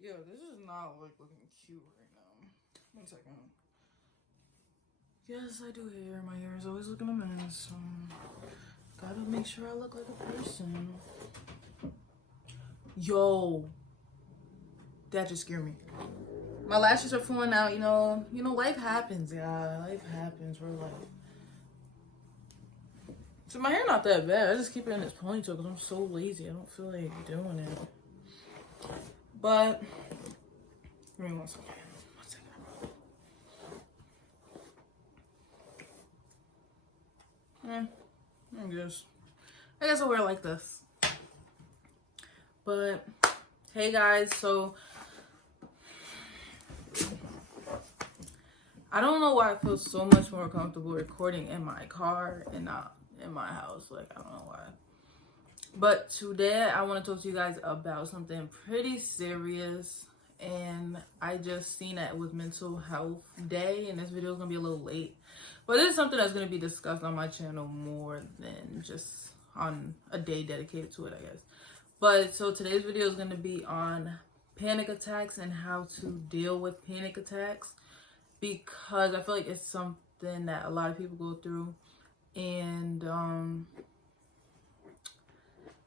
Yo, this is not like looking cute right now. 1 second. Yes, I do hair. My hair is always looking a mess. Gotta make sure I look like a person. Yo, that just scared me. My lashes are falling out. You know, life happens, yeah. Life happens. We're like. So my hair not that bad. I just keep it in this ponytail because I'm so lazy. I don't feel like doing it. But give me 1 second. 1 second. I guess I'll wear it like this. But hey guys, so I don't know why I feel so much more comfortable recording in my car and not in my house. Like, I don't know why. But today I want to talk to you guys about something pretty serious. And I just seen it with Mental Health Day, and this video is going to be a little late. But this is something that's going to be discussed on my channel more than just on a day dedicated to it, I guess. But so today's video is going to be on panic attacks and how to deal with panic attacks, because I feel like it's something that a lot of people go through, and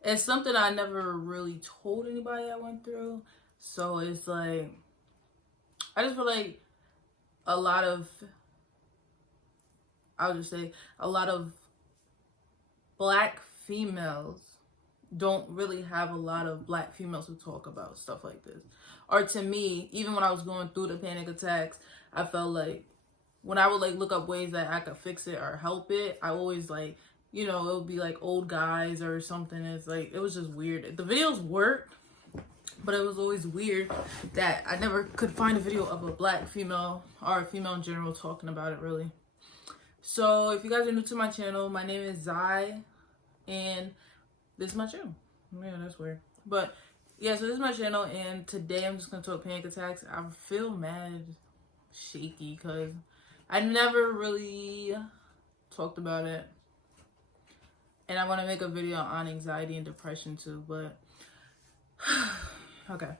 it's something I never really told anybody I went through. So it's like, I just feel like I'll just say a lot of black females don't really have a lot of black females who talk about stuff like this. Or to me, even when I was going through the panic attacks, I felt like when I would like look up ways that I could fix it or help it, I always like, it would be like old guys or something. It's like, it was just weird. The videos worked, but it was always weird that I never could find a video of a black female or a female in general talking about it really. So if you guys are new to my channel, my name is Zy, and this is my channel. Yeah, that's weird. But yeah, so this is my channel, and today I'm just going to talk panic attacks. I feel mad shaky because I never really talked about it. And I want to make a video on anxiety and depression too, but okay.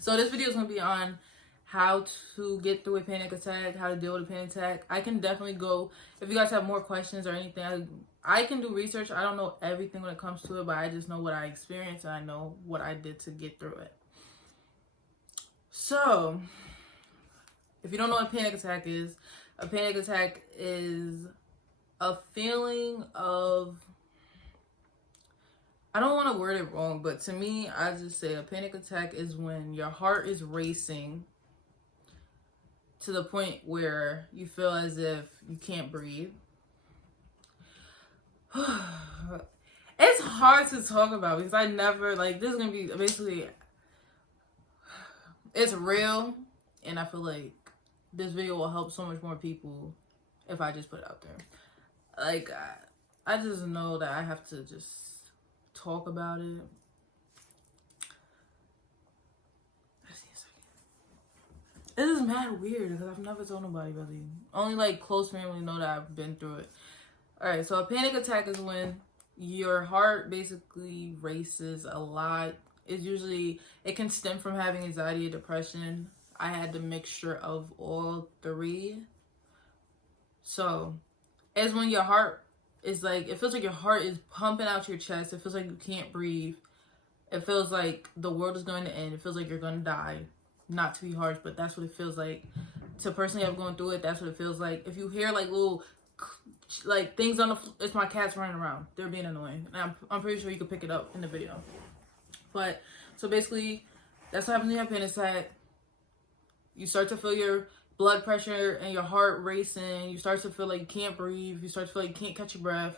So this video is going to be on how to get through a panic attack, how to deal with a panic attack. I can definitely go, if you guys have more questions or anything, I can do research. I don't know everything when it comes to it, but I just know what I experienced and I know what I did to get through it. So, if you don't know what a panic attack is a feeling of, I don't want to word it wrong, but to me, I just say a panic attack is when your heart is racing to the point where you feel as if you can't breathe. It's hard to talk about because I never, like, this is going to be basically, it's real, and I feel like this video will help so much more people if I just put it out there. Like, I just know that I have to just talk about it. This is mad weird because I've never told nobody really. Only like close family know that I've been through it. Alright, so a panic attack is when your heart basically races a lot. It can stem from having anxiety or depression. I had the mixture of all three. So, it's when your heart is like, it feels like your heart is pumping out your chest. It feels like you can't breathe. It feels like the world is going to end. It feels like you're going to die. Not to be harsh, but that's what it feels like. To personally have gone through it, that's what it feels like. If you hear like little like things on the it's my cats running around. They're being annoying. And I'm pretty sure you can pick it up in the video. But so basically, that's what happens when you have panic attack. You start to feel your blood pressure and your heart racing. You start to feel like you can't breathe. You start to feel like you can't catch your breath.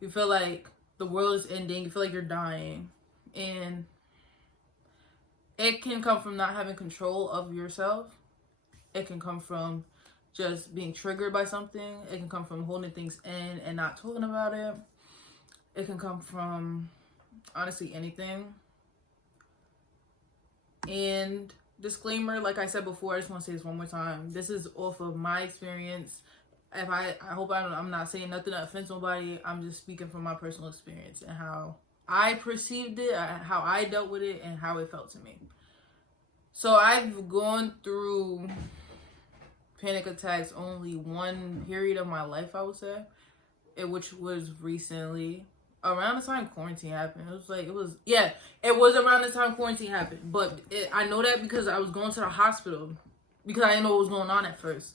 You feel like the world is ending. You feel like you're dying. And it can come from not having control of yourself. It can come from just being triggered by something. It can come from holding things in and not talking about it. It can come from, honestly, anything. And disclaimer, like I said before, I just want to say this one more time. This is off of my experience. I hope I'm not saying nothing that offends nobody. I'm just speaking from my personal experience and how I perceived it, how I dealt with it, and how it felt to me. So I've gone through panic attacks only one period of my life, I would say, which was recently around the time quarantine happened. It was around the time quarantine happened. But I know that because I was going to the hospital because I didn't know what was going on at first,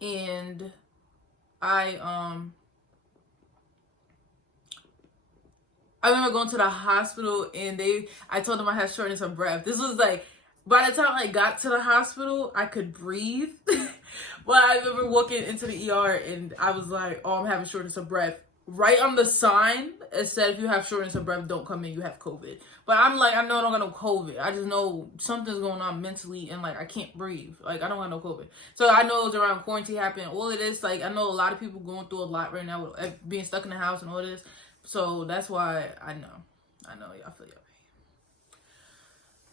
and I remember going to the hospital and I told them I had shortness of breath. This was like, by the time I got to the hospital, I could breathe. But I remember walking into the ER and I was like, oh, I'm having shortness of breath. Right on the sign, it said, if you have shortness of breath, don't come in, you have COVID. But I'm like, I know I don't got no COVID. I just know something's going on mentally and like, I can't breathe. Like, I don't have no COVID. So I know it was around quarantine happened. All of this, like, I know a lot of people going through a lot right now with being stuck in the house and all this. So that's why I know. Y'all feel your pain.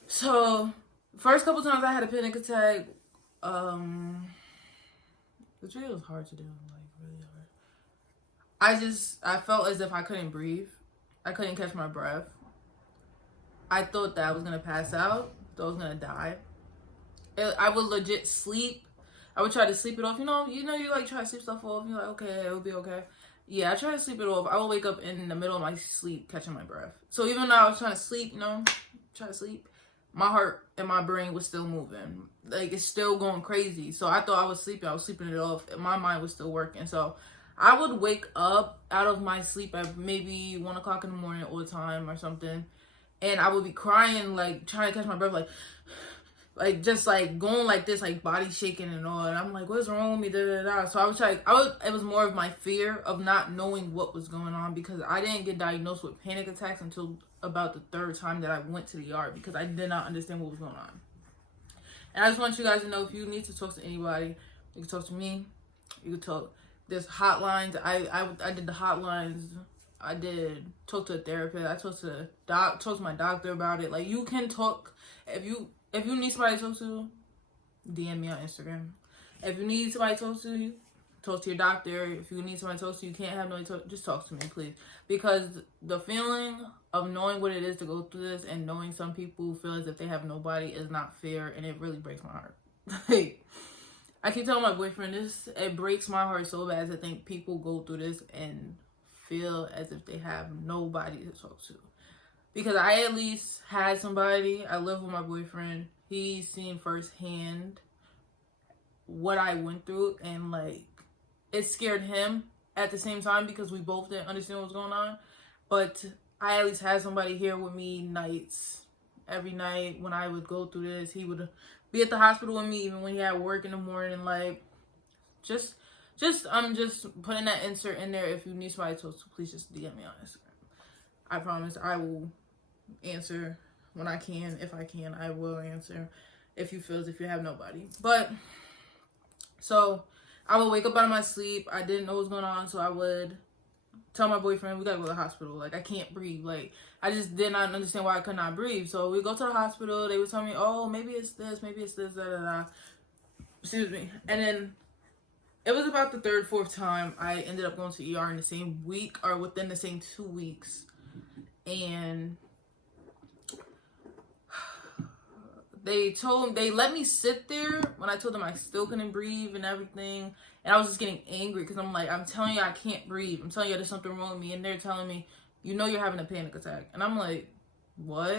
So, first couple times I had a panic attack, this video was hard to do, like really hard. I felt as if I couldn't breathe. I couldn't catch my breath. I thought that I was gonna pass out. Thought I was gonna die. I would legit sleep. I would try to sleep it off. You like try to sleep stuff off. You're like, okay, it'll be okay. Yeah, I try to sleep it off. I will wake up in the middle of my sleep catching my breath. So even though I was trying to sleep, try to sleep, my heart and my brain was still moving. Like, it's still going crazy. So I thought I was sleeping it off, and my mind was still working. So I would wake up out of my sleep at maybe 1 o'clock in the morning all the time or something. And I would be crying, like, trying to catch my breath, like just like going like this, like body shaking and all. And I'm like, what's wrong with me? Da, da, da. So I was like, it was more of my fear of not knowing what was going on, because I didn't get diagnosed with panic attacks until about the third time that I went to the ER, because I did not understand what was going on. And I just want you guys to know, if you need to talk to anybody, you can talk to me. You can talk. There's hotlines. I did the hotlines. I did talk to a therapist. I talked to my doctor about it. Like, you can talk if you need somebody to talk to, DM me on Instagram. If you need somebody to talk to your doctor. If you need somebody to talk to, you can't have nobody talk, just talk to me, please. Because the feeling of knowing what it is to go through this and knowing some people feel as if they have nobody is not fair, and it really breaks my heart. Like, I keep telling my boyfriend this, it breaks my heart so bad to think people go through this and feel as if they have nobody to talk to. Because I at least had somebody. I live with my boyfriend. He's seen firsthand what I went through, and like, it scared him at the same time because we both didn't understand what was going on. But I at least had somebody here with me nights. Every night when I would go through this, he would be at the hospital with me, even when he had work in the morning. Like, I'm just putting that insert in there. If you need somebody to talk to, please just DM me on Instagram. I promise I will answer when I can. If I can, I will answer. If you feel as if you have nobody. But so I would wake up out of my sleep. I didn't know what was going on, so I would tell my boyfriend, we gotta go to the hospital. Like, I can't breathe. Like, I just did not understand why I could not breathe. So we go to the hospital. They would tell me, oh, maybe it's this, da da da. Excuse me. And then it was about the third, fourth time I ended up going to ER in the same week, or within the same 2 weeks. And they let me sit there when I told them I still couldn't breathe and everything. And I was just getting angry because I'm like, I'm telling you I can't breathe. I'm telling you there's something wrong with me. And they're telling me, you're having a panic attack. And I'm like, what?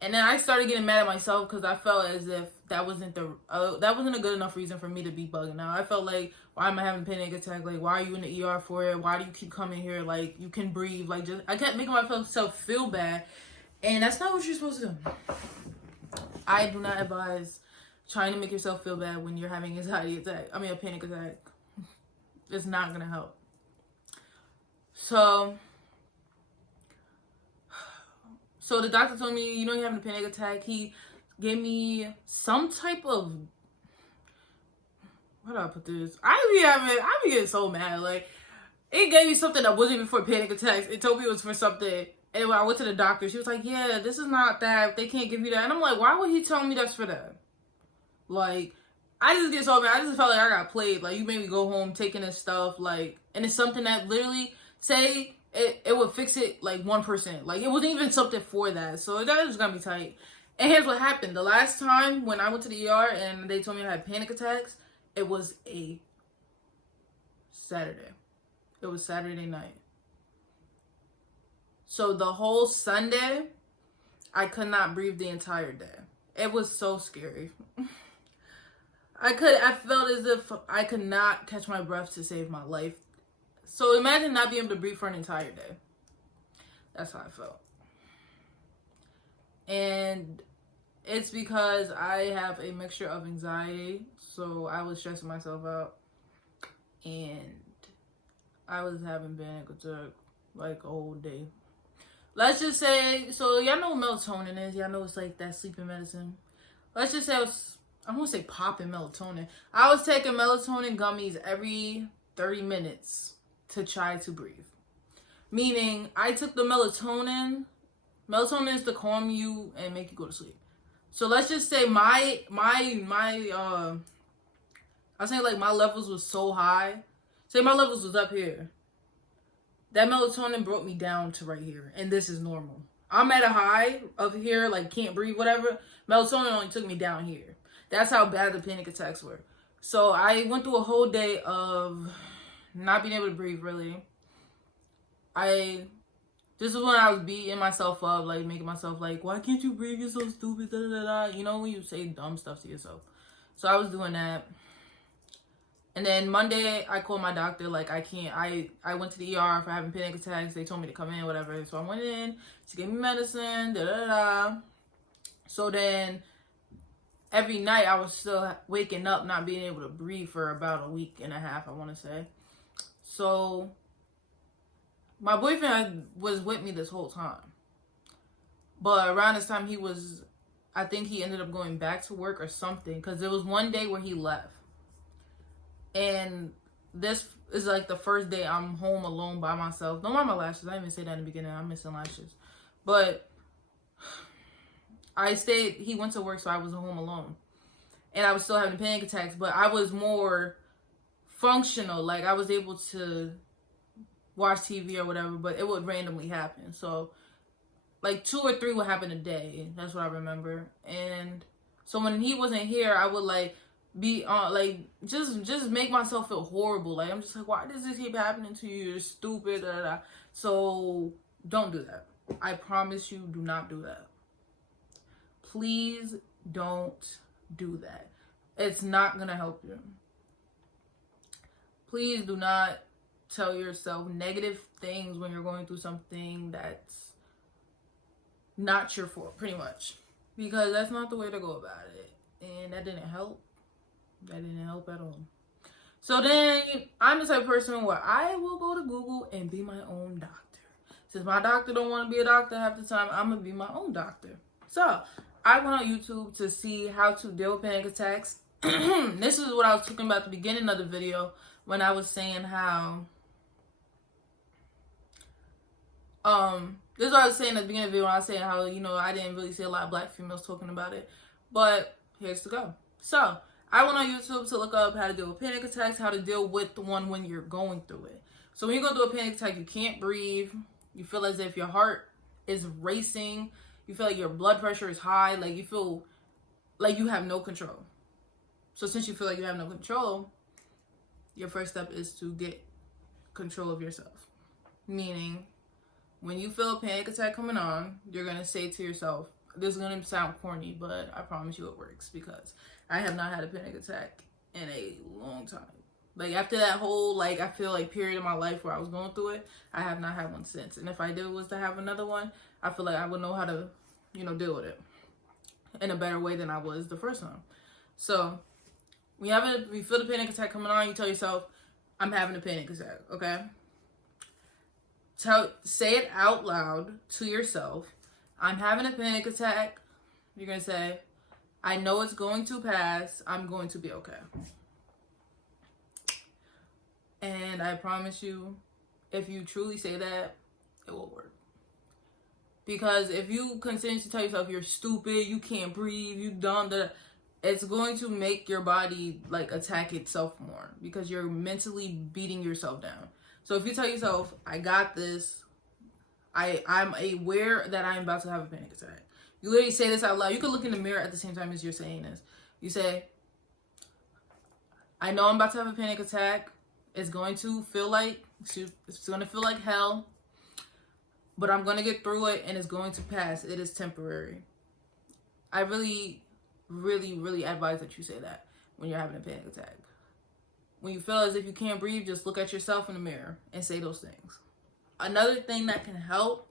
And then I started getting mad at myself because I felt as if that wasn't a good enough reason for me to be bugging out. I felt like, why am I having a panic attack? Like, why are you in the ER for it? Why do you keep coming here? Like, you can breathe. Like, I kept making myself feel bad. And that's not what you're supposed to do. I do not advise trying to make yourself feel bad when you're having a panic attack. It's not going to help. So the doctor told me, you're having a panic attack. He gave me some type of, how do I put this? I be getting so mad. Like, it gave me something that wasn't even for panic attacks. It told me it was for something. And when I went to the doctor, she was like, yeah, this is not that. They can't give you that. And I'm like, why would he tell me that's for that? Like, I just get so mad. I just felt like I got played. Like, you made me go home taking this stuff. Like, and it's something that literally, say, it would fix it like 1%. Like, it wasn't even something for that. So that just got me tight. And here's what happened. The last time when I went to the ER and they told me I had panic attacks, it was a Saturday. It was Saturday night. So the whole Sunday, I could not breathe the entire day. It was so scary. I felt as if I could not catch my breath to save my life. So imagine not being able to breathe for an entire day. That's how I felt. And it's because I have a mixture of anxiety. So I was stressing myself out. And I was having panic attack like a whole day. Let's just say, so y'all know what melatonin is. Y'all know it's like that sleeping medicine. Let's just say I won't say popping melatonin. I was taking melatonin gummies every 30 minutes to try to breathe. Meaning, I took the melatonin. Melatonin is to calm you and make you go to sleep. So let's just say I say like my levels was so high. Say my levels was up here. That melatonin brought me down to right here. And this is normal. I'm at a high of here, like can't breathe, whatever. Melatonin only took me down here. That's how bad the panic attacks were. So I went through a whole day of not being able to breathe, really. This is when I was beating myself up, like making myself like, why can't you breathe? You're so stupid, da da da. You know when you say dumb stuff to yourself. So I was doing that. And then Monday, I called my doctor, like, I can't, I went to the ER for having panic attacks. They told me to come in, whatever. So I went in, she gave me medicine, da da da. So then, every night, I was still waking up, not being able to breathe for about a week and a half, I want to say. So, my boyfriend was with me this whole time. But around this time, I think he ended up going back to work or something. Because there was one day where he left. And this is like the first day I'm home alone by myself. Don't mind my lashes. I didn't even say that in the beginning. I'm missing lashes. But he went to work, so I was home alone. And I was still having panic attacks, but I was more functional. Like, I was able to watch TV or whatever, but it would randomly happen. So, like, 2 or 3 would happen a day. That's what I remember. And so when he wasn't here, I would, like, be like just make myself feel horrible. Like, I'm just like, why does this keep happening to you? You're stupid. Da, da, da. So don't do that. I promise you, do not do that. Please don't do that. It's not gonna help you. Please do not tell yourself negative things when you're going through something that's not your fault, pretty much, because that's not the way to go about it. And that didn't help. That didn't help at all. So then I'm the type of person where I will go to Google and be my own doctor. Since my doctor don't want to be a doctor half the time, I'm going to be my own doctor. So I went on YouTube to see how to deal with panic attacks. This is what I was talking about at the beginning of the video when I was saying how... this is what I was saying at the beginning of the video when I was saying how, you know, I didn't really see a lot of black females talking about it. But here's to go. So I went on YouTube to look up how to deal with panic attacks, how to deal with the one when you're going through it. So when you go through a panic attack, you can't breathe. You feel as if your heart is racing. You feel like your blood pressure is high. Like, you feel like you have no control. So since you feel like you have no control, your first step is to get control of yourself. Meaning, when you feel a panic attack coming on, you're going to say to yourself, this is going to sound corny, but I promise you it works, because I have not had a panic attack in a long time. Like, after that whole, like, I feel like period in my life where I was going through it, I have not had one since. And if I did was to have another one, I feel like I would know how to, you know, deal with it in a better way than I was the first time. So, when you feel the panic attack coming on, you tell yourself, I'm having a panic attack, okay? Say it out loud to yourself. I'm having a panic attack. You're going to say, I know it's going to pass. I'm going to be okay. And I promise you, if you truly say that, it will work. Because if you continue to tell yourself you're stupid, you can't breathe, you dumb, it's going to make your body, like, attack itself more. Because you're mentally beating yourself down. So if you tell yourself, I got this, I'm aware that I'm about to have a panic attack. You literally say this out loud. You can look in the mirror at the same time as you're saying this. You say, I know I'm about to have a panic attack. It's going to feel like hell, but I'm going to get through it and it's going to pass. It is temporary. I really, really, really advise that you say that when you're having a panic attack. When you feel as if you can't breathe, just look at yourself in the mirror and say those things. Another thing that can help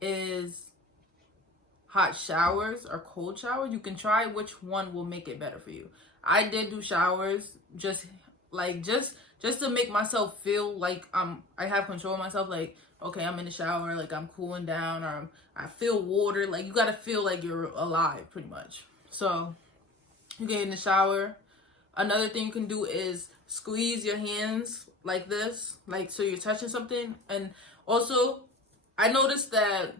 is hot showers or cold showers. You can try which one will make it better for you. I did do showers just to make myself feel like I have control of myself. Like, okay, I'm in the shower, like I'm cooling down, or I feel water. Like, you gotta feel like you're alive, pretty much. So you get in the shower. Another thing you can do is squeeze your hands like this, like so you're touching something. And also, I noticed that,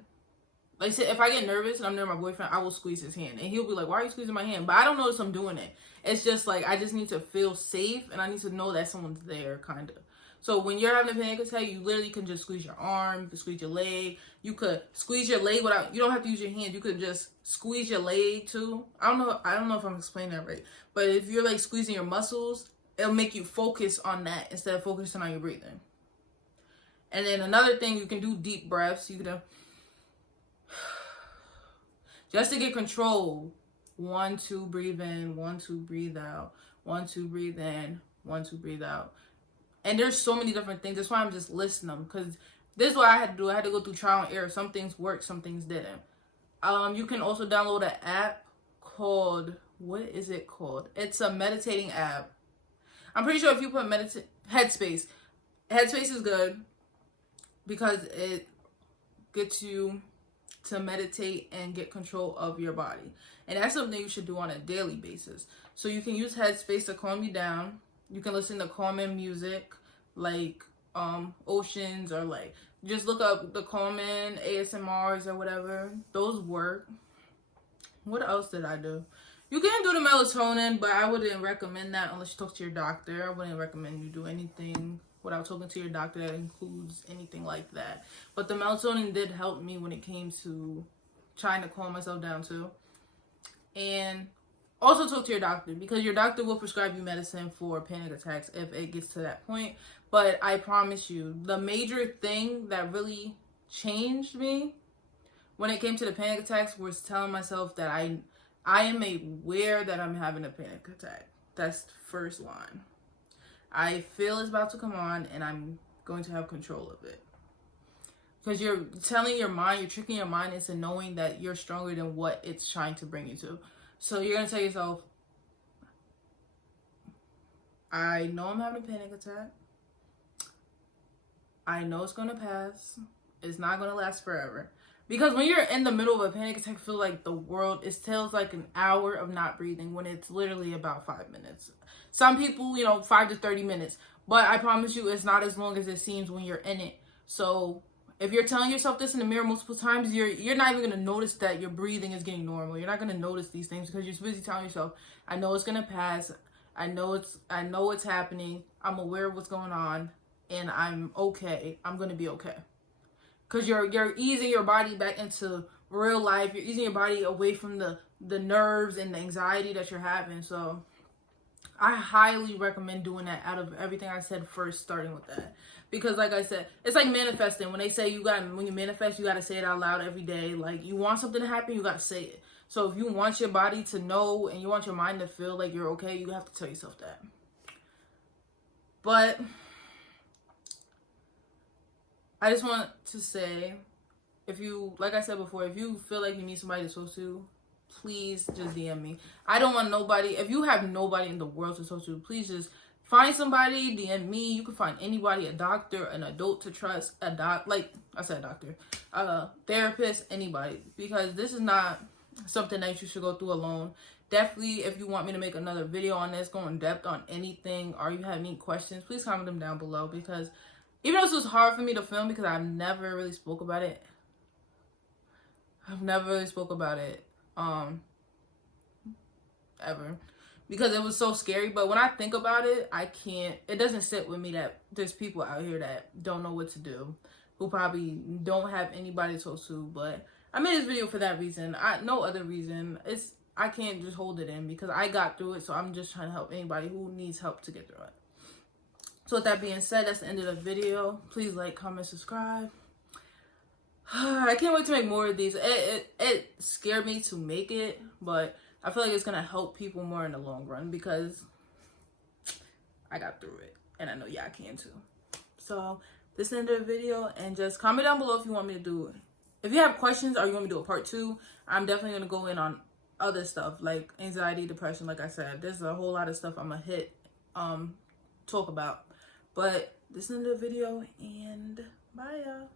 like, say if I get nervous and I'm near my boyfriend, I will squeeze his hand, and he'll be like, "Why are you squeezing my hand?" But I don't notice I'm doing it. It's just like I just need to feel safe, and I need to know that someone's there, kind of. So when you're having a panic attack, you literally can just squeeze your arm, you can squeeze your leg, you could squeeze your leg without, you don't have to use your hand, you could just squeeze your leg too. I don't know if I'm explaining that right, but if you're like squeezing your muscles, it'll make you focus on that instead of focusing on your breathing. And then another thing, you can do deep breaths. You can just to get control. 1, 2, breathe in, 1, 2, breathe out, 1, 2, breathe in, 1, 2, breathe out. And there's so many different things. That's why I'm just listing them, because this is what I had to do. I had to go through trial and error. Some things worked, some things didn't. You can also download an app called, what is it called? It's a meditating app. I'm pretty sure if you put Headspace is good because it gets you to meditate and get control of your body. And that's something you should do on a daily basis. So you can use Headspace to calm you down. You can listen to calming music like oceans, or like just look up the calming ASMRs or whatever. Those work. What else did I do? You can do the melatonin, but I wouldn't recommend that unless you talk to your doctor. I wouldn't recommend you do anything without talking to your doctor that includes anything like that. But the melatonin did help me when it came to trying to calm myself down too. And also talk to your doctor, because your doctor will prescribe you medicine for panic attacks if it gets to that point. But I promise you, the major thing that really changed me when it came to the panic attacks was telling myself that I am aware that I'm having a panic attack. That's the first line. I feel it's about to come on, and I'm going to have control of it. Because you're telling your mind, you're tricking your mind into knowing that you're stronger than what it's trying to bring you to. So you're going to tell yourself, I know I'm having a panic attack. I know it's going to pass. It's not going to last forever. Because when you're in the middle of a panic attack, feel like the world, it feels like an hour of not breathing when it's literally about 5 minutes. Some people, 5 to 30 minutes. But I promise you, it's not as long as it seems when you're in it. So if you're telling yourself this in the mirror multiple times, you're not even going to notice that your breathing is getting normal. You're not going to notice these things because you're busy telling yourself, I know it's going to pass. I know it's happening. I'm aware of what's going on, and I'm okay. I'm going to be okay. Because you're easing your body back into real life. You're easing your body away from the nerves and the anxiety that you're having. So I highly recommend doing that out of everything I said first, starting with that. Because like I said, it's like manifesting. When they say when you manifest, you got to say it out loud every day. Like, you want something to happen, you got to say it. So if you want your body to know and you want your mind to feel like you're okay, you have to tell yourself that. But I just want to say, like I said before, if you feel like you need somebody to talk to, please just DM me. I don't want nobody. If you have nobody in the world to talk to, please just find somebody, DM me. You can find anybody, a doctor, an adult to trust, a therapist, anybody. Because this is not something that you should go through alone. Definitely, if you want me to make another video on this, go in depth on anything, or you have any questions, please comment them down below. Because even though this was hard for me to film, because I've never really spoke about it. Ever. Because it was so scary. But when I think about it, it doesn't sit with me that there's people out here that don't know what to do, who probably don't have anybody to talk to. But I made this video for that reason. No other reason. I can't just hold it in because I got through it, so I'm just trying to help anybody who needs help to get through it. So with that being said, that's the end of the video. Please like, comment, subscribe. I can't wait to make more of these. It scared me to make it, but I feel like it's gonna help people more in the long run because I got through it, and I know y'all can too. So this is the end of the video, and just comment down below if you want me to do it. If you have questions or you want me to do a part 2, I'm definitely gonna go in on other stuff like anxiety, depression. Like I said, there's a whole lot of stuff I'm gonna talk about. But this is the end of the video, and bye y'all.